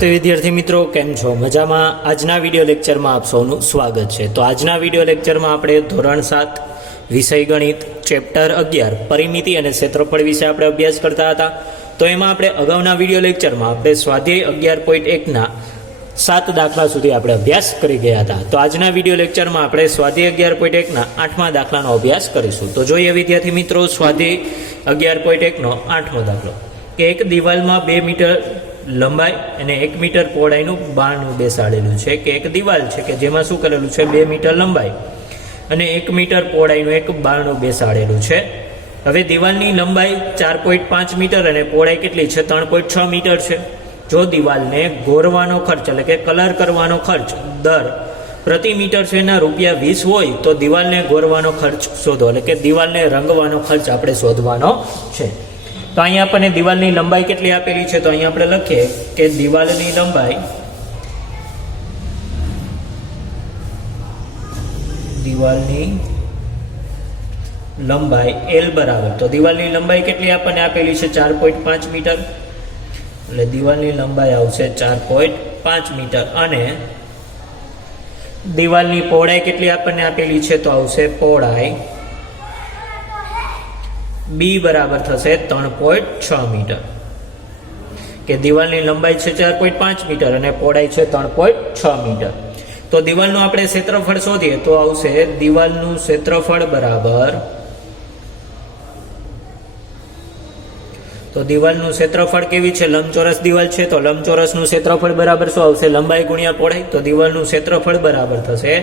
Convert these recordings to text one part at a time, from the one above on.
નમસ્તે વિદ્યાર્થી મિત્રો, કેમ છો? મજામાં? આજના વિડીયો લેક્ચરમાં આપ સૌનું સ્વાગત છે. તો આજના વિડીયો લેક્ચરમાં આપણે ધોરણ 7 વિષય ગણિત ચેપ્ટર 11 પરિમિતિ અને ક્ષેત્રફળ વિશે આપણે અભ્યાસ કરતા હતા. તો એમાં આપણે અગાઉના વિડીયો લેક્ચરમાં આપણે સ્વાધ્યાય 11.1ના 7 દાખલા સુધી આપણે અભ્યાસ કરી ગયા હતા. તો આજના વિડીયો લેક્ચરમાં આપણે સ્વાધ્યાય 11.1ના 8મા દાખલાનો અભ્યાસ કરીશું. તો જોઈએ વિદ્યાર્થી મિત્રો, સ્વાધ્યાય 11.1નો 8મો દાખલો કે એક દિવાલમાં 2 મીટર લંબાઈ અને 1 મીટર પહોળાઈનું બારણું બેસાડેલું છે. કે એક દિવાલ છે કે જેમાં શું કરેલું છે, 2 મીટર લંબાઈ અને 1 મીટર પહોળાઈનું એક બારણું બેસાડેલું છે. હવે દિવાલની લંબાઈ 4.5 મીટર અને પહોળાઈ કેટલી છે, 3.6 મીટર છે. જો દિવાલને ગોરવાનો ખર્ચ એટલે કે કલર કરવાનો ખર્ચ દર પ્રતિ મીટર છે ના ₹20 હોય તો દિવાલને ગોરવાનો ખર્ચ શોધો, એટલે કે દિવાલને રંગવાનો ખર્ચ આપણે શોધવાનો છે. તો અહીંયા આપણને દિવાલની લંબાઈ કેટલી આપેલી છે, તો અહીંયા આપણે લખીએ કે દિવાલની લંબાઈ L બરાબર, તો દિવાલની લંબાઈ કેટલી આપણને આપેલી છે, 4.5 મીટર. એટલે દિવાલની લંબાઈ આવશે 4.5 મીટર અને દિવાલની પહોળાઈ કેટલી આપણને આપેલી છે, તો આવશે પહોળાઈ B બરાબર થશે 3.6 મીટર. કે દિવાલની લંબાઈ છે 4.5 મીટર અને પહોળાઈ છે 3.6 મીટર. તો દિવાલનું આપણે ક્ષેત્રફળ શોધીએ તો આવશે દિવાલનું ક્ષેત્રફળ બરાબર, તો દિવાલનું ક્ષેત્રફળ કેવી છે, લંબચોરસ દિવાલ છે તો લંબચોરસનું ક્ષેત્રફળ બરાબર શું આવશે, લંબાઈ ગુણ્યા પહોળાઈ. તો દિવાલનું ક્ષેત્રફળ બરાબર થશે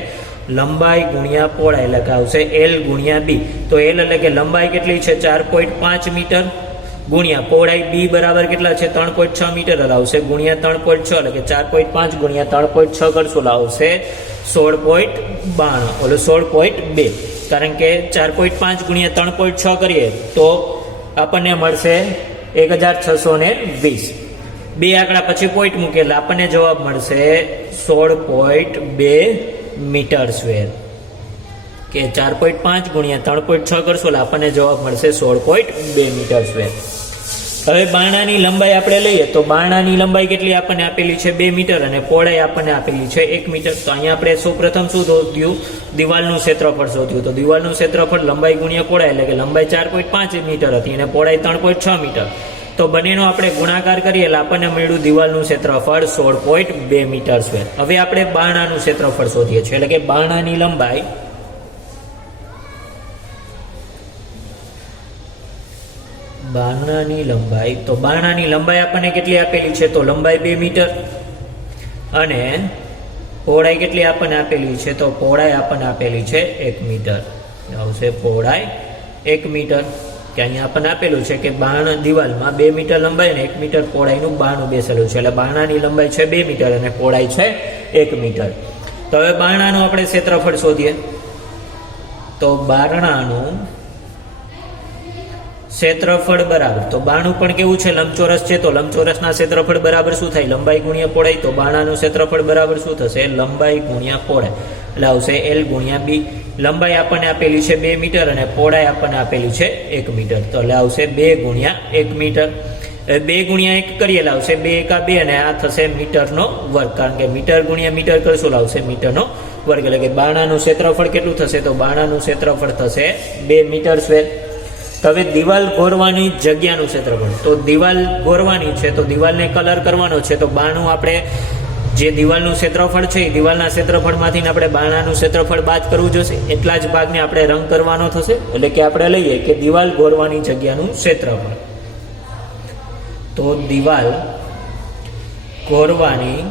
લંબાઈ ગુણ્યા પહોળાઈ, એટલે કે આવશે L ગુણ્યા B. તો L એટલે કે લંબાઈ કેટલી છે, 4.5 મીટર ગુણ્યા પહોળાઈ B બરાબર કેટલા છે, 3.6 મીટર. એટલે આવશે ગુણ્યા 3.6, એટલે કે 4.5 ગુણ્યા 3.6 કરશું એટલે આવશે 16.92, ઓલો 16.2. કારણ કે 4.5 ગુણ્યા 3.6 કરીએ તો આપણને મળશે 1620. બે આંકડા પછી પોઈન્ટ મૂકે એટલે આપણને જવાબ મળશે 16.2 મીટર સ્ક્વેર. કે 4.5 ગુણ્યા 3.6 કરશો એટલે આપણને જવાબ મળશે 16.2 મીટર સ્ક્વેર. હવે બારણાની લંબાઈ આપણે લઈએ તો બારણાની લંબાઈ કેટલી આપણને આપેલી છે, 2 મીટર અને પહોળાઈ આપણને આપેલી છે 1 મીટર. તો અહીંયા આપણે સૌપ્રથમ શું શોધ્યું, દિવાલનું ક્ષેત્રફળ શોધ્યું. તો દિવાલનું ક્ષેત્રફળ લંબાઈ ગુણ્યા પહોળાઈ, એટલે કે લંબાઈ 4.5 મીટર હતી અને પહોળાઈ 3.6 મીટર. તો બંનેનો આપણે ગુણાકાર કરીએ એટલે આપણને મળ્યું દિવાલનું ક્ષેત્રફળ 16.2 મીટર સ્ક્વેર. હવે આપણે બારણાનું ક્ષેત્રફળ શોધીએ છીએ, એટલે કે બારણાની લંબાઈ તો બારણાની લંબાઈ આપણને કેટલી આપેલી છે, તો લંબાઈ 2 મીટર અને પહોળાઈ કેટલી આપણને આપેલી છે, તો પહોળાઈ આપણને આપેલી છે 1 મીટર. આવશે પહોળાઈ 1 મીટર. કે અહીંયા આપણને આપેલું છે કે દિવાલમાં 2 મીટર લંબાઈ અને 1 મીટર પહોળાઈનું બારણું બેસેલું છે. એટલે બારણાની લંબાઈ છે 2 મીટર અને પહોળાઈ છે 1 મીટર. તો હવે બારણાનું આપણે ક્ષેત્રફળ શોધીએ. તો બારણાનું ક્ષેત્રફળ બરાબર, તો બારણું પણ કેવું છે, લંબચોરસ છે તો લંબચોરસના ક્ષેત્રફળ બરાબર શું થાય, લંબાઈ ગુણ્યા પહોળાઈ. તો બારણાનું ક્ષેત્રફળ બરાબર શું થશે, લંબાઈ ગુણ્યા પહોળાઈ. એટલે આવશે L ગુણ્યા B. લંબાઈ આપણને આપેલી છે 2 મીટર અને પહોળાઈ આપણને આપેલી છે 1 મીટર. તો એટલે આવશે 2 ગુણ્યા 1 મીટર. 2 ગુણ્યા 1 કરીએ એટલે આવશે 2 એકા 2 અને આ થશે મીટરનો વર્ગ. કારણ કે મીટર ગુણ્યા મીટર કરશું આવશે મીટરનો વર્ગ. એટલે કે બારણાનું ક્ષેત્રફળ કેટલું થશે, તો બારણાનું ક્ષેત્રફળ થશે 2 મીટર સ્ક્વેર. હવે દિવાલ ગોરવાની જગ્યાનું ક્ષેત્રફળ, તો દિવાલ ગોરવાની છે તો દિવાલને કલર કરવાનો છે. તો બારણું આપણે જે દિવાલનું ક્ષેત્રફળ છે એ દિવાલના ક્ષેત્રફળમાંથી આપણે બારણાનું ક્ષેત્રફળ બાદ કરવું જોશે. એટલા જ ભાગને આપણે રંગ કરવાનો થશે. એટલે કે આપણે લઈએ કે દિવાલ ગોરવાની જગ્યાનું ક્ષેત્રફળ. તો દિવાલ ગોરવાની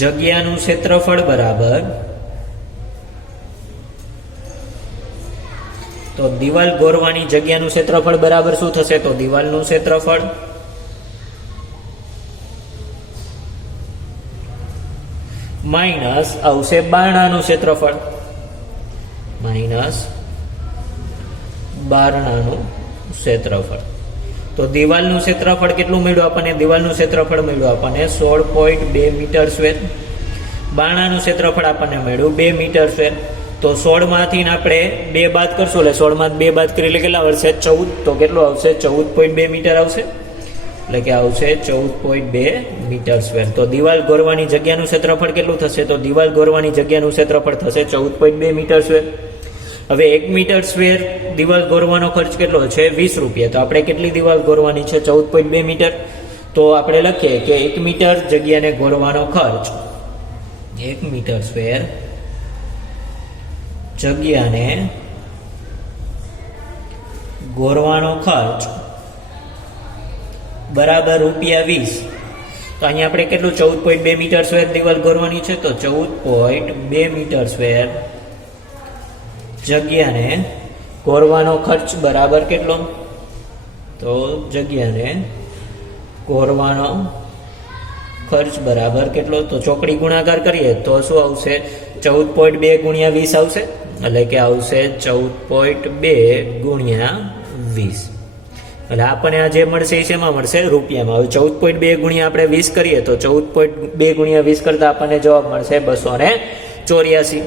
જગ્યાનું ક્ષેત્રફળ બરાબર, તો દિવાલ ગોરવાની જગ્યાનું ક્ષેત્રફળ બરાબર શું થશે, તો દિવાલનું ક્ષેત્રફળ માઇનસ આવશે બારણાનું ક્ષેત્રફળ, તો દિવાલનું ક્ષેત્રફળ કેટલું મળ્યું આપણને, દિવાલનું ક્ષેત્રફળ મળ્યું આપણને 16.2 મીટર સ્ક્વેર. બારણાનું ક્ષેત્રફળ આપણને મળ્યું 2 મીટર સ્ક્વેર. તો 16 માંથી આપણે 2 બાદ કરશું એટલે 16 માં 2 બાદ કરી એટલે કેટલા આવશે 14. તો કેટલું આવશે 14.2 મીટર આવશે. એટલે કે આવશે 14.2 મીટર સ્ક્વેર. તો દિવાલ ગોરવાની જગ્યાનું ક્ષેત્રફળ કેટલું થશે? તો દિવાલ ગોરવાની જગ્યાનું ક્ષેત્રફળ થશે 14.2 મીટર સ્ક્વેર. હવે 1 મીટર સ્ક્વેર દિવાલ ગોરવાનો ખર્ચ કેટલો છે? 20 રૂપિયા. તો આપણે કેટલી દિવાલ ગોરવાની છે? 14.2 મીટર. તો આપણે લખીએ કે 1 મીટર જગ્યાને ગોરવાનો ખર્ચ, 1 મીટર સ્ક્વેર જગ્યાને ગોરવાનો ખર્ચ બરાબર ₹20. તો અહીંયા આપણે કેટલું 14.2 મીટર સ્ક્વેર દિવાલ ગોરવાની છે, તો 14.2 મીટર સ્ક્વેર જગ્યાને ગોરવાનો ખર્ચ બરાબર કેટલો? તો જગ્યાને ગોરવાનો ખર્ચ બરાબર કેટલો? તો ચોકડી ગુણાકાર કરીએ તો શું આવશે? 14.2 ગુણ્યા 20 આવશે, એટલે કે આવશે 14.2 ગુણ્યા 20. એટલે આપણને આ જે મળશે એ શેમાં મળશે? રૂપિયામાં. હવે 14.2 ગુણ્યા આપણે 20 કરીએ તો 14.2 ગુણ્યા 20 કરતા આપણને જવાબ મળશે 284.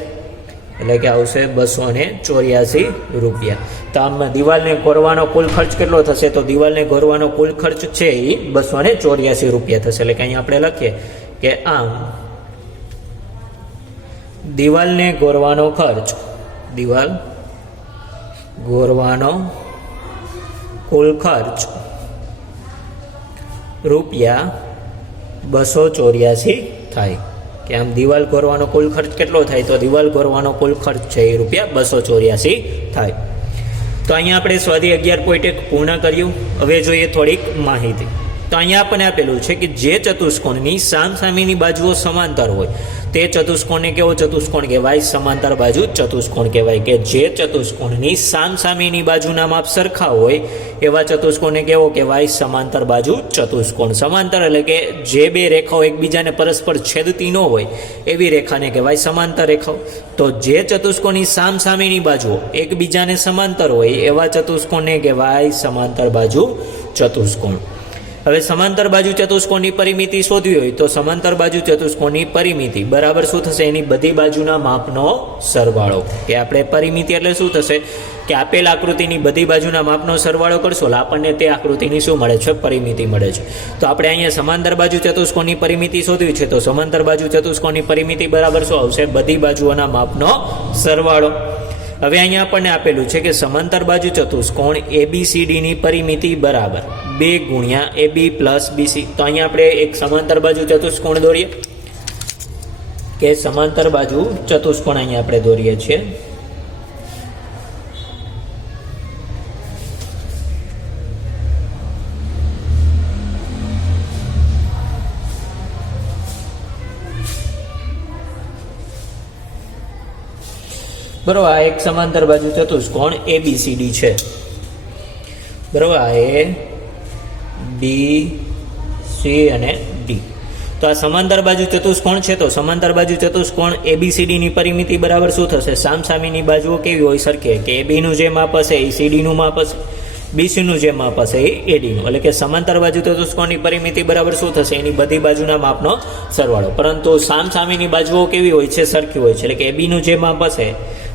એટલે કે આવશે 284 રૂપિયા. તો આમ દિવાલને ગોરવાનો કુલ ખર્ચ કેટલો થશે? તો દિવાલને ગોરવાનો કુલ ખર્ચ છે એ 284 રૂપિયા થશે. એટલે કે અહીંયા આપણે લખીએ કે આમ દિવાલને ગોરવાનો ખર્ચ, દિવાલ ગોરવાનો કુલ ખર્ચ ₹284 થાય. કે આમ દિવાલ ગોરવાનો કુલ ખર્ચ કેટલો થાય? તો દિવાલ ગોરવાનો કુલ ખર્ચ છે એ ₹284 થાય. તો અહીંયા આપણે સ્વાધ્યાય 11.1 પૂર્ણ કર્યું. હવે જોઈએ થોડીક માહિતી. તો અહીંયા આપણને આપેલું છે કે જે ચતુષ્કોણની સામસામેની બાજુઓ સમાંતર હોય તે ચતુષ્કોણને કેવો ચતુષ્કોણ કહેવાય? સમાંતર બાજુ ચતુષ્કોણ કહેવાય. કે જે ચતુષ્કોણની સામસામેની બાજુના માપ સરખા હોય એવા ચતુષ્કોણને કેવો કહેવાય? સમાંતર બાજુ ચતુષ્કોણ. સમાંતર એટલે કે જે બે રેખાઓ એકબીજાને પરસ્પર છેદતી ન હોય એવી રેખાને કહેવાય સમાંતર રેખાઓ. તો જે ચતુષ્કોણની સામસામેની બાજુઓ એકબીજાને સમાંતર હોય એવા ચતુષ્કોણને કહેવાય સમાંતર બાજુ ચતુષ્કોણ. હવે સમાંતર બાજુ ચતુષ્કોણની પરિમિતિ શોધવી હોય તો સમાંતર બાજુ ચતુષ્કોણની પરિમિતિ બરાબર શું થશે? એની બધી બાજુના માપનો સરવાળો. કે આપણે પરિમિતિ એટલે શું થશે? કે આપેલ આકૃતિની બધી બાજુના માપનો સરવાળો કરશો એટલે આપણને તે આકૃતિની શું મળે છે? પરિમિતિ મળે છે. તો આપણે અહીંયા સમાંતર બાજુ ચતુષ્કોણની પરિમિતિ શોધવી છે તો સમાંતર બાજુ ચતુષ્કોણની પરિમિતિ બરાબર શું આવશે? બધી બાજુઓના માપનો સરવાળો. હવે અહીંયા આપણને આપેલું છે કે સમાંતર બાજુ ચતુષ્કોણ ABCD ની પરિમિતિ બરાબર 2 ગુણ્યા AB પ્લસ BC. તો અહીંયા આપણે એક સમાંતર બાજુ ચતુષ્કોણ દોરીએ કે સમાંતર બાજુ ચતુષ્કોણ અહીંયા આપણે દોરીએ છીએ. બરોબર, આ એક સમાંતર બાજુ ચતુષ્કોણ ABCD છે. બરોબર, આ A B C અને D. તો આ સમાંતર બાજુ ચતુષ્કોણ છે. તો સમાંતર બાજુ ચતુષ્કોણ ABCD ની પરિમિતિ બરાબર શું થશે? સામસામેની બાજુઓ કેવી હોય? સરખી. કે AB નું જે માપ હશે એ CD નું માપ હશે, BC નું જે માપ હશે એ AD નું. એટલે કે સમાંતર બાજુ ચતુષ્કોણની પરિમિતિ બરાબર શું થશે? એની બધી બાજુના માપનો સરવાળો. પરંતુ સામસામેની બાજુઓ કેવી હોય છે? સરખી હોય છે. એટલે કે AB નું જે માપ હશે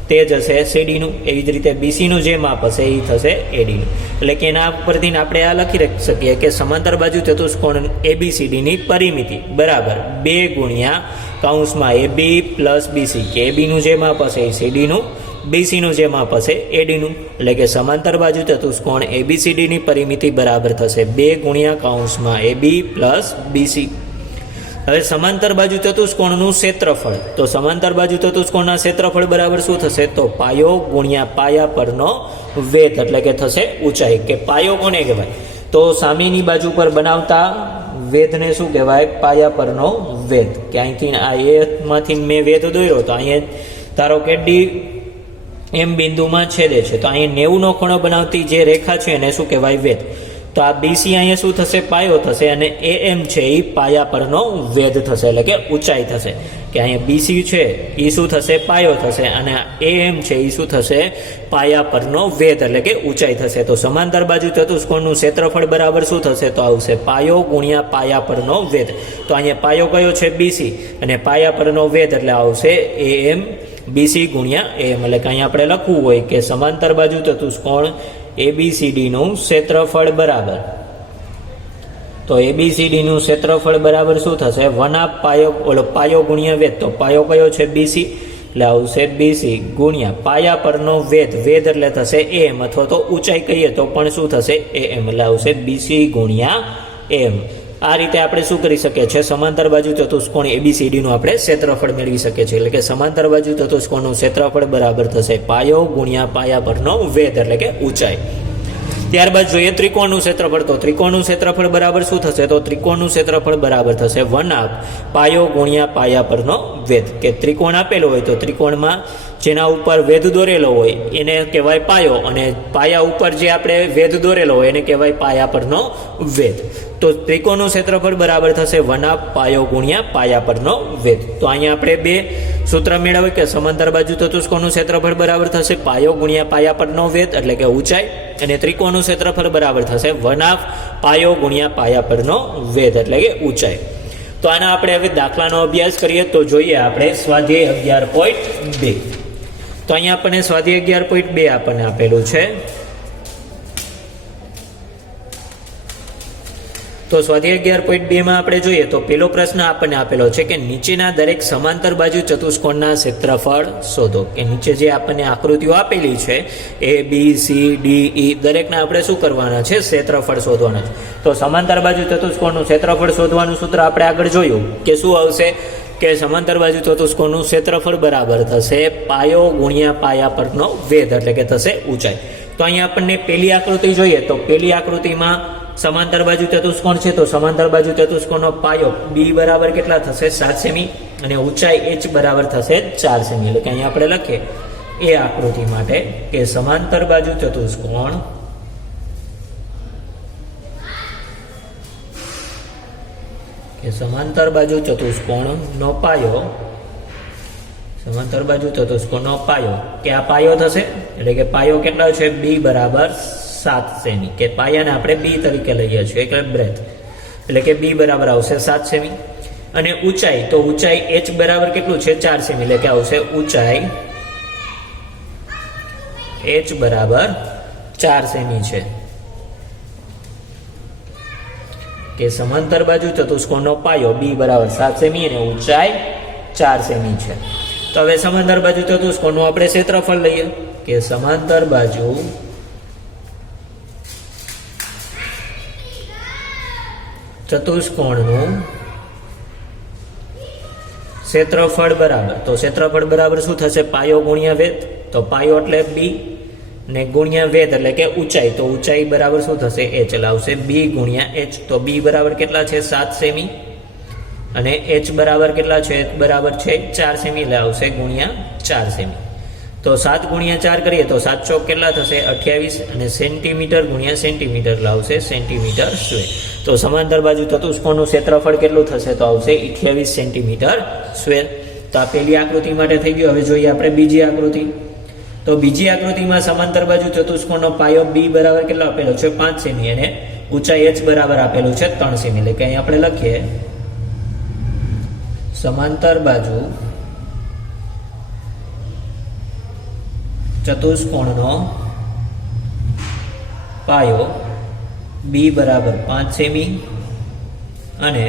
તે જ હશે CD નું. એવી જ રીતે BC નું જે માપ હશે એ થશે AD નું. એટલે કે એના પરથી આપણે આ લખી શકીએ કે સમાંતર બાજુ ચતુષ્કોણ ABCD ની પરિમિતિ બરાબર 2 ગુણ્યા કૌંસમાં AB પ્લસ BC. કે AB નું જે માપ હશે એ CD નું, BC નું જે માપ હશે AD નું. એટલે કે સમાંતર બાજુ ચતુષ્કોણ ABCD ની પરિમિતિ બરાબર થશે 2 ગુણ્યા કૌંસમાં AB પ્લસ BC. હવે સમાંતર બાજુ ચતુષ્કોણનું ક્ષેત્રફળ. તો સમાંતર બાજુ ચતુષ્કોણના ક્ષેત્રફળ બરાબર શું થશે? તો પાયો ગુણ્યા પાયા પરનો વેધ, એટલે કે થશે ઊંચાઈ. કે પાયો કોને કહેવાય? તો સામેની બાજુ પર બનાવતા વેધને શું કહેવાય? પાયા પરનો વેધ. કે અહીંથી આ A માંથી મેં વેધ દોર્યો તો અહીંયા ધારો કે D એમ બિંદુમાં છેદે છે તો અહીંયા 90 નો ખૂણો બનાવતી જે રેખા છે એને શું કહેવાય? વેધ. તો આ BC અહીંયા શું થશે? પાયો થશે. અને AM છે એ પાયા પરનો વેધ થશે, એટલે કે ઊંચાઈ થશે. કે અહીંયા BC છે એ શું થશે? પાયો થશે. અને AM છે એ શું થશે? પાયા પરનો વેધ, એટલે કે ઊંચાઈ થશે. તો સમાંતર બાજુ ચતુષ્કોણનું ક્ષેત્રફળ બરાબર શું થશે? તો આવશે પાયો ગુણ્યા પાયા પરનો વેધ. તો અહીંયા પાયો કયો છે? BC. અને પાયા પરનો વેધ એટલે આવશે AM BC ગુણ્યા AM. એટલે કે અહીંયા આપણે લખવું હોય કે સમાંતર બાજુ ચતુષ્કોણ ABCD નું ક્ષેત્રફળ બરાબર તો ABCD નું ક્ષેત્રફળ બરાબર શું થશે 1/2 પાયો ગુણ્યા વેધ. તો પાયો કયો છે BC, એટલે આવશે BC ગુણ્યા પાયા પરનો વેધ. વેધ એટલે થશે AM, અથવા તો ઊંચાઈ કહીએ તો પણ શું થશે AM, એટલે આવશે BC ગુણ્યા AM. આ રીતે આપણે શું કરી શકીએ છીએ, સમાંતર બાજુ ચતુષ્કોણ ABCD નું આપણે ક્ષેત્રફળ મેળવી શકીએ છીએ. એટલે કે સમાંતર બાજુ ચતુષ્કોણનું ક્ષેત્રફળ બરાબર થશે પાયો ગુણ્યા પાયા પરનો વેધ, એટલે કે ઊંચાઈ. ત્યારબાદ જોઈએ ત્રિકોણનું ક્ષેત્રફળ. તો ત્રિકોણનું ક્ષેત્રફળ બરાબર શું થશે, તો ત્રિકોણનું ક્ષેત્રફળ બરાબર થશે 1/2 પાયો ગુણ્યા પાયા પરનો વેધ. કે ત્રિકોણ આપેલો હોય તો ત્રિકોણમાં જેના ઉપર વેધ દોરેલો હોય એને કહેવાય પાયો, અને પાયા ઉપર જે આપણે વેધ દોરેલો હોય એને કહેવાય પાયા પરનો વેધ. તો ત્રિકોણનું ક્ષેત્રફળ બરાબર થશે 1/2 પાયો ગુણ્યા પાયા પરનો વેધ. તો અહીંયા આપણે બે સૂત્ર મેળવ્યું કે સમાંતર બાજુ ચતુષ્કોણનું ક્ષેત્રફળ બરાબર થશે પાયો ગુણ્યા પાયા પરનો વેધ, એટલે કે ઊંચાઈ, અને ત્રિકોણનું ક્ષેત્રફળ બરાબર થશે 1/2 પાયો ગુણ્યા પાયા પરનો વેધ, એટલે કે ઊંચાઈ. તો આના આપણે હવે દાખલાનો અભ્યાસ કરીએ. તો જોઈએ આપણે સ્વાધ્યાય 11.2. તો અહીંયા આપણને સ્વાધ્યાય 11.2 આપણને આપેલું છે. તો સ્વાધ્યાય 11.2 માં આપણે જોઈએ તો પેલો પ્રશ્ન આપણને આપેલો છે કે નીચેના દરેક સમાંતર બાજુ ચતુષ્કોણના ક્ષેત્રફળ શોધો. કે નીચે જે આપણને આકૃતિઓ આપેલી છે ABCDE દરેકના આપણે શું કરવાના છે, ક્ષેત્રફળ શોધવાના છે. તો સમાંતર બાજુ ચતુષ્કોણનું ક્ષેત્રફળ શોધવાનું સૂત્ર આપણે આગળ જોયું કે શું આવશે, કે સમાંતર બાજુ ચતુષ્કોણનું ક્ષેત્રફળ બરાબર થશે પાયો ગુણ્યા પાયા પરનો વેધ, એટલે કે થશે ઊંચાઈ. તો અહીંયા આપણને પેલી આકૃતિ જોઈએ તો પેલી આકૃતિમાં સમાંતર બાજુ ચતુષ્કોણ છે. તો સમાંતર બાજુ ચતુષ્કોણનો પાયો B બરાબર કેટલા થશે 7 સેમી, અને ઊંચાઈ H બરાબર થશે 4 સેમી. એટલે કે અહીંયા આપણે લખીએ એ આકૃતિ માટે કે સમાંતર બાજુ ચતુષ્કોણ ચતુષ્કોણનો પાયો, સમાંતર બાજુ ચતુષ્કોણનો પાયો કે આ પાયો થશે, એટલે કે પાયો કેટલો છે B બરાબર 7 સેમી. કે પાયાને આપણે B તરીકે લઈએ છીએ, એટલે બ્રેથ, એટલે કે B બરાબર આવશે 7 સેમી. અને ઊંચાઈ, તો ઊંચાઈ H બરાબર કેટલું છે 4 સેમી, એટલે કે આવશે ઊંચાઈ H બરાબર 4 સેમી છે. કે સમાંતર બાજુ ચતુષ્કોણનો પાયો B બરાબર 7 સેમી અને ઊંચાઈ 4 સેમી છે. તો હવે સમાંતર બાજુ ચતુષ્કોણનું આપણે ક્ષેત્રફળ લઈએ કે સમાંતર બાજુ ચતુષ્કોણનું ક્ષેત્રફળ બરાબર, તો ક્ષેત્રફળ બરાબર શું થશે, પાયો ગુણ્યા વેધ. તો પાયો એટલે B ને ગુણ્યા વેધ એટલે કે ઊંચાઈ. તો ઊંચાઈ બરાબર શું થશે H, એટલે આવશે B ગુણ્યા H. તો B બરાબર કેટલા છે 7 સેમી, અને H બરાબર કેટલા છે, H બરાબર છે 4 સેમી, એટલે આવશે ગુણ્યા 4 સેમી. તો 7 ગુણ્યા 4 કરીએ તો 7 ચોક કેટલા થશે 28, અને સેન્ટીમીટર ગુણ્યા સેન્ટીમીટર એટલે આવશે સેન્ટીમીટર સ્ક્વેર. તો સમાંતર બાજુ ચતુષ્કોણનું ક્ષેત્રફળ કેટલું થશે, તો આવશે 28 સેન્ટીમીટર સ્ક્વેર. તો આ પેલી આકૃતિ માટે થઈ ગયું. હવે જોઈએ આપણે બીજી આકૃતિ. તો બીજી આકૃતિમાં સમાંતર બાજુ ચતુષ્કોણનો પાયો B બરાબર કેટલો આપેલો છે 5 સેમી, અને ઊંચાઈ H બરાબર આપેલું છે 3 સેમી. એટલે કે અહીં આપણે લખીએ સમાંતર બાજુ ચતુષ્કોણનો પાયો B બરાબર 5 સેમી અને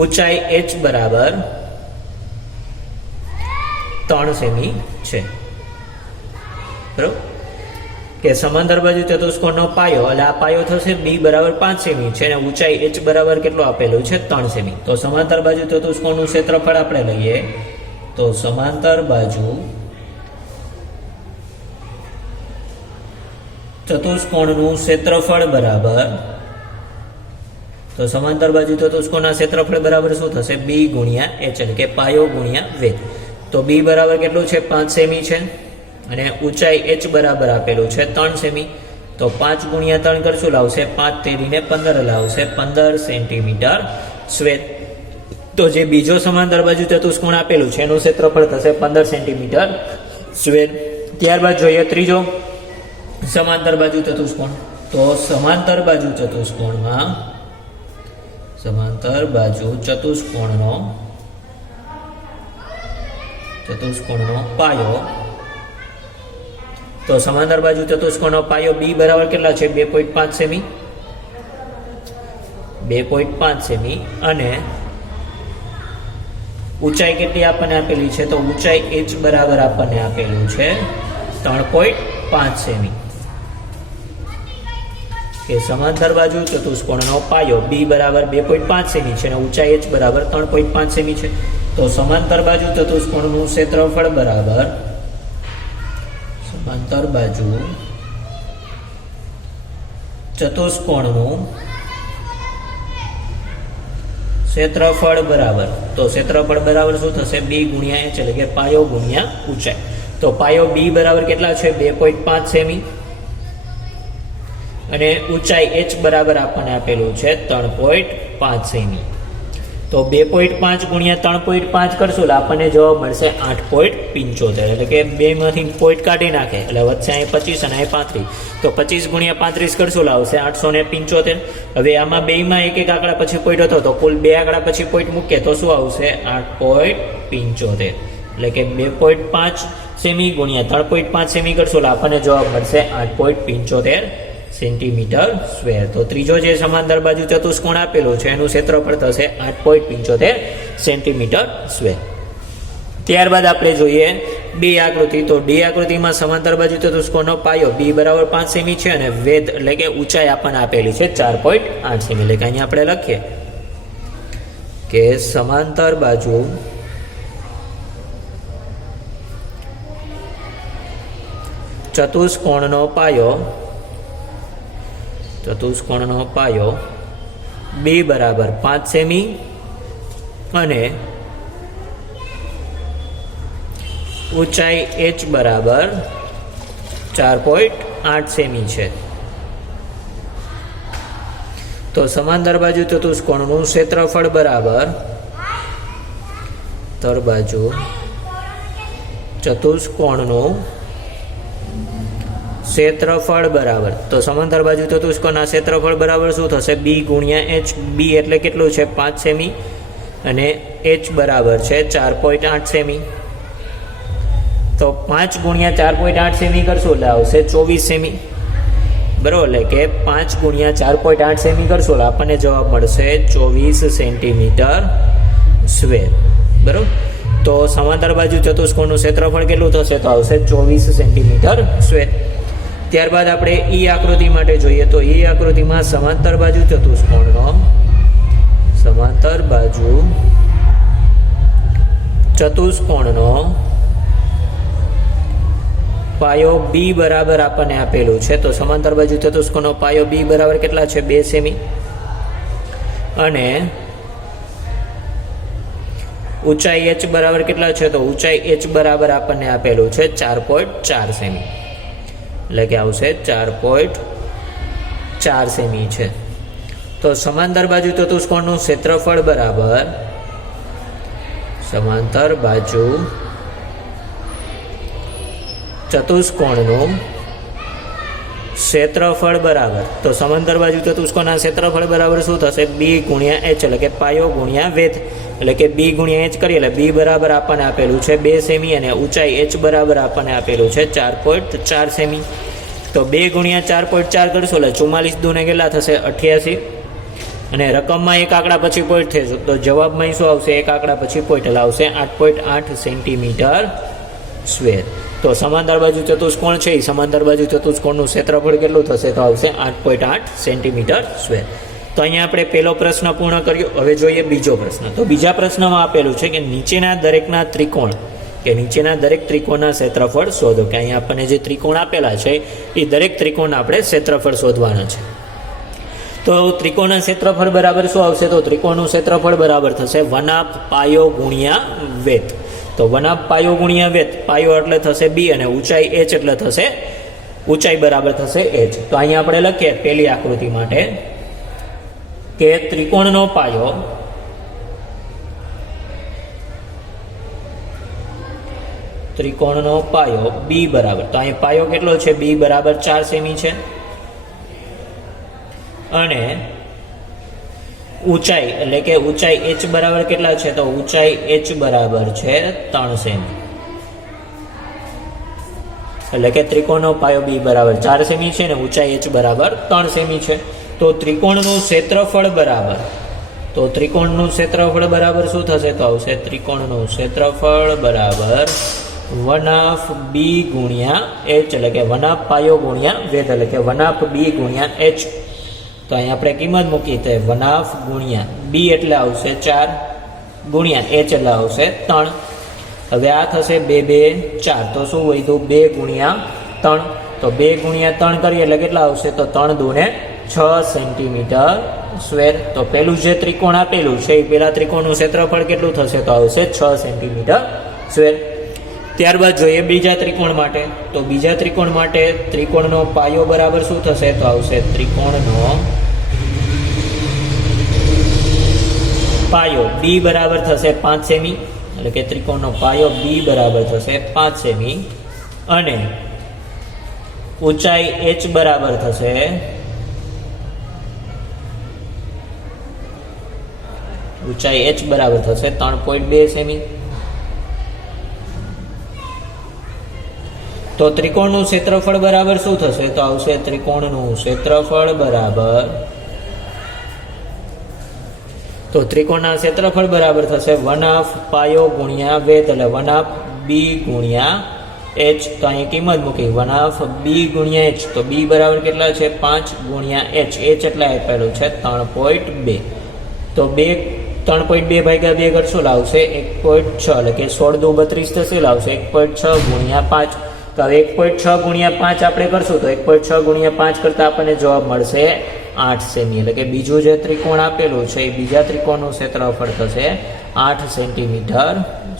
ઊંચાઈ H બરાબર 3 સેમી છે. બરોબર, કે સમાંતર બાજુ ચતુષ્કોણનો પાયો, એટલે આ પાયો થશે B બરાબર 5 સેમી છે અને ઊંચાઈ H બરાબર કેટલું આપેલું છે 3 સેમી. તો સમાંતર બાજુ ચતુષ્કોણનું ક્ષેત્રફળ આપણે લઈએ તો સમાંતર બાજુ ચતુષ્કોણનું ક્ષેત્રફળ બરાબર, તો સમાંતર બાજુ ચતુષ્કોણના ક્ષેત્રફળ બરાબર શું થશે B ગુણ્યા H, એટલે કે પાયો ગુણ્યા વેધ. તો B બરાબર કેટલું છે 5 સેમી છે અને ઊંચાઈ H બરાબર આપેલું છે 3 સેમી. તો 5 ગુણ્યા 3 કરશું લાવશે 5 તેરીને 15 લાવશે 15 સેન્ટીમીટર સ્ક્વેર. તો જે બીજો સમાંતર બાજુ ચતુષ્કોણ આપેલું છે એનું ક્ષેત્રફળ થશે 15 સેન્ટીમીટર સ્ક્વેર. ત્યારબાદ જોઈએ ત્રીજો સમાંતર બાજુ ચતુષ્કોણ. તો સમાંતર બાજુ ચતુષ્કોણનો પાયો, તો સમાંતર બાજુ ચતુષ્કોણનો પાયો B બરાબર કેટલા છે 2.5 સેમી 2.5 સેમી અને ઊંચાઈ કેટલી આપણને આપેલી છે? તો ઊંચાઈ h બરાબર આપણને આપેલું છે 3.5 સેમી. કે સમાંતર બાજુ ચતુષ્કોણનો પાયો b બરાબર 2.5 સેમી છે અને ઊંચાઈ h બરાબર 3.5 સેમી છે. તો સમાંતર બાજુ ચતુષ્કોણનું ક્ષેત્રફળ બરાબર સમાંતર બાજુ ચતુષ્કોણનું ક્ષેત્રફળ બરાબર, તો ક્ષેત્રફળ બરાબર શું થશે? b ગુણ્યા h, એટલે કે પાયો ગુણ્યા ઊંચાઈ. તો પાયો b બરાબર કેટલા છે? 2.5 સેમી અને ઊંચાઈ h બરાબર આપણને આપેલું છે 3.5 સેમી. તો 2.5 ગુણ્યા 3.5 કરશું એટલે આપણને જવાબ મળશે 8.75. એટલે કે બે માંથી પોઈન્ટ કાઢી નાખે એટલે વચ્ચે અહીં 25 અને અહીં 35. તો 25 ગુણ્યા 35 કરશું એટલે આવશે 875. હવે આમાં બેમાં એક એક આંકડા પછી પોઈન્ટ હતો, તો કુલ બે આંકડા પછી પોઈન્ટ મૂકીએ તો શું આવશે? 8.75. એટલે કે 2.5 સેમી ગુણ્યા 3.5 સેમી કરશું એટલે આપણને જવાબ મળશે 8.75 સેન્ટીમીટર સ્ક્વેર. તો ત્રીજો જે સમાંતર બાજુ ચતુષ્કોણ આપેલો છે એનું ક્ષેત્રફળ થશે 8.75 સેન્ટીમીટર સ્ક્વેર. ત્યારબાદ આપણે જોઈએ ડી આકૃતિ. તો ડી આકૃતિમાં સમાંતર બાજુ ચતુષ્કોણનો પાયો b બરાબર 5 સેમી છે અને વેધ એટલે કે ઊંચાઈ આપણને આપેલી છે 4.8 સેમી. એટલે કે અહીંયા આપણે લખીએ કે સમાંતર બાજુ ચતુષ્કોણનો પાયો b બરાબર 5 સેમી અને ઊંચાઈ h બરાબર 4.8 સેમી છે. તો સમાંતર બાજુ ચતુષ્કોણનું ક્ષેત્રફળ બરાબર બાજુ ચતુષ્કોણનું ક્ષેત્રફળ બરાબર, તો સમાંતર બાજુ ચતુષ્કોણના ક્ષેત્રફળ બરાબર શું થશે? b ગુણ્યા h. b એટલે કેટલું છે? 5 સેમી અને h બરાબર છે 4.8 સેમી. તો 5 ગુણ્યા 4.8 સેમી કરશું એટલે આવશે 24 સેમી. બરાબર, એટલે કે 5 ગુણ્યા 4.8 સેમી કરશું એટલે આપણને જવાબ મળશે 24 સેન્ટીમીટર સ્ક્વેર. બરાબર, તો સમાંતર બાજુ ચતુષ્કોણનું ક્ષેત્રફળ કેટલું થશે? તો આવશે 24 સેન્ટીમીટર સ્ક્વેર. ત્યારબાદ આપણે ઈ આકૃતિ માટે જોઈએ. તો ઈ આકૃતિમાં સમાંતર બાજુ ચતુષ્કોણનો પાયો b બરાબર આપણને આપેલું છે. તો સમાંતર બાજુ ચતુષ્કોણનો પાયો b બરાબર કેટલા છે? 2 સેમી અને ઊંચાઈ h બરાબર કેટલા છે? તો ઊંચાઈ h બરાબર આપણને આપેલું છે 4.4 સેમી. એટલે કે આવશે 4.4 સેમી છે. તો સમાંતર બાજુ ચતુષ્કોણનું ક્ષેત્રફળ બરાબર સમાંતર બાજુ ચતુષ્કોણનું ક્ષેત્રફળ બરાબર, તો સમાંતર બાજુ ચતુષ્કોણના ક્ષેત્રફળ બરાબર શું થશે? b ગુણ્યા h, એટલે કે પાયો ગુણ્યા વેધ. એટલે કે b ગુણ્યા h કરીએ એટલે b બરાબર આપણને આપેલું છે 2 સેમી અને ઊંચાઈ h બરાબર આપણને આપેલું છે 4.4 સેમી. તો 2 ગુણ્યા 4.4 કરશો એટલે 44 દૂને કેટલા થશે? 88. અને રકમમાં એક આંકડા પછી પોઈન્ટ થશે તો જવાબમાં શું આવશે? એક આંકડા પછી પોઈન્ટ એટલે આવશે 8.8 સેન્ટીમીટર સ્ક્વેર. તો સમાંતર બાજુ ચતુષ્કોણ છે એ સમાંતર બાજુ ચતુષ્કોણનું ક્ષેત્રફળ કેટલું થશે? તો આવશે 8.8 સેન્ટીમીટર સ્ક્વેર. તો અહીંયા આપણે પહેલો પ્રશ્ન પૂર્ણ કર્યો. હવે જોઈએ બીજો પ્રશ્ન. તો બીજા પ્રશ્નમાં આપેલું છે કે નીચેના દરેક ત્રિકોણના ક્ષેત્રફળ શોધો. કે અહીંયા આપણને જે ત્રિકોણ આપેલા છે એ દરેક ત્રિકોણ આપણે ક્ષેત્રફળ શોધવાના છે. તો ત્રિકોણના ક્ષેત્રફળ બરાબર શું આવશે? તો ત્રિકોણનું ક્ષેત્રફળ બરાબર થશે 1/2 પાયો ગુણ્યા વેધ. તો 1/2 પાયો ગુણ્યા વેધ, પાયો એટલે થશે b અને ઊંચાઈ h એટલે થશે ઊંચાઈ બરાબર થશે h. તો અહીંયા આપણે લખીએ પહેલી આકૃતિ માટે કે ત્રિકોણનો પાયો b બરાબર, તો અહીં પાયો કેટલો છે? b બરાબર 4 સેમી છે અને ઊંચાઈ એટલે કે ઊંચાઈ h બરાબર કેટલા છે? તો ઊંચાઈ h બરાબર છે 3 સેમી. એટલે કે ત્રિકોણનો પાયો b બરાબર 4 સેમી છે ને ઊંચાઈ h બરાબર 3 સેમી છે. તો ત્રિકોણનું ક્ષેત્રફળ બરાબર, તો ત્રિકોણનું ક્ષેત્રફળ બરાબર શું થશે? તો આવશે ત્રિકોણનું ક્ષેત્રફળ બરાબર 1/b ગુણ્યા h, એટલે કે 1/2 પાયો ગુણ્યા વેધ, એટલે કે 1/2b ગુણ્યા h. તો અહીં આપણે કિંમત મૂકી તો 1/2 ગુણ્યા b એટલે આવશે 4 ગુણ્યા h એટલે આવશે 3. હવે આ થશે 2 2 4, તો શું વધ્યું? 2 ગુણ્યા 3. તો 2 ગુણ્યા 3 કરીએ એટલે કેટલા આવશે? તો 3 દૂને 6 સેન્ટીમીટર સ્ક્વેર. તો પેલું જે ત્રિકોણ આપેલું છે એ પેલા ત્રિકોણનું ક્ષેત્રફળ કેટલું થશે? તો આવશે 6 સેન્ટીમીટર સ્ક્વેર. ત્યારબાદ જોઈએ બીજા ત્રિકોણ માટે. તો બીજા ત્રિકોણ માટે ત્રિકોણનો પાયો બરાબર શું થશે? તો આવશે ત્રિકોણનો પાયો b બરાબર થશે 5 સેમી, એટલે કે ત્રિકોણનો પાયો b બરાબર થશે 5 સેમી, અને ઊંચાઈ h બરાબર થશે 3.2 સેમી. તો ત્રિકોણનું ક્ષેત્રફળ બરાબર શું થશે? તો આવશે ત્રિકોણનું ક્ષેત્રફળ બરાબર, તો ત્રિકોણના ક્ષેત્રફળ બરાબર થશે 1/2 પાયો ગુણ્યા વેધ, એટલે 1/2b ગુણ્યા h. તો અહીં કિંમત મૂકી 1/2b ગુણ્યા h. તો b બરાબર કેટલા છે? 5 ગુણ્યા h. h એટલે આપેલું છે 3.2. તો 3.2 ભાગ્યા 2 કરશો લાવશે 1.6, એટલે કે 16 દુ 32 થશે, લાવશે 1.6 ગુણ્યા 5. તો હવે 1.6 ગુણ્યા 5 આપણે કરશું તો 1.6 ગુણ્યા 5 કરતા આપણને જવાબ મળશે 8 સેમી. એટલે કે બીજું જે ત્રિકોણ આપેલું છે એ બીજા ત્રિકોણનું ક્ષેત્રફળ થશે 8 સેન્ટીમીટર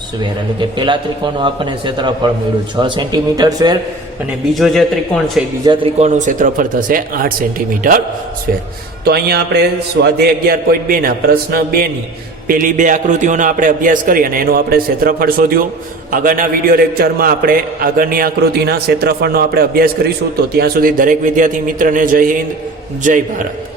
સ્ક્વેર. એટલે કે પેલા ત્રિકોણનું આપણને ક્ષેત્રફળ મળ્યું 6 સેન્ટીમીટર સ્ક્વેર, અને બીજો જે ત્રિકોણ છે બીજા ત્રિકોણનું ક્ષેત્રફળ થશે 8 સેન્ટીમીટર સ્ક્વેર. તો અહીંયા આપણે સ્વાધ્યાય 11.2 ના પ્રશ્ન 2 ની પેલી બે આકૃતિઓનો આપણે અભ્યાસ કરી અને એનું આપણે ક્ષેત્રફળ શોધ્યું. આગળના વિડીયો લેક્ચરમાં આપણે આગળની આકૃતિના ક્ષેત્રફળનો આપણે અભ્યાસ કરીશું. તો ત્યાં સુધી દરેક વિદ્યાર્થી મિત્રને જય હિન્દ, જય ભારત.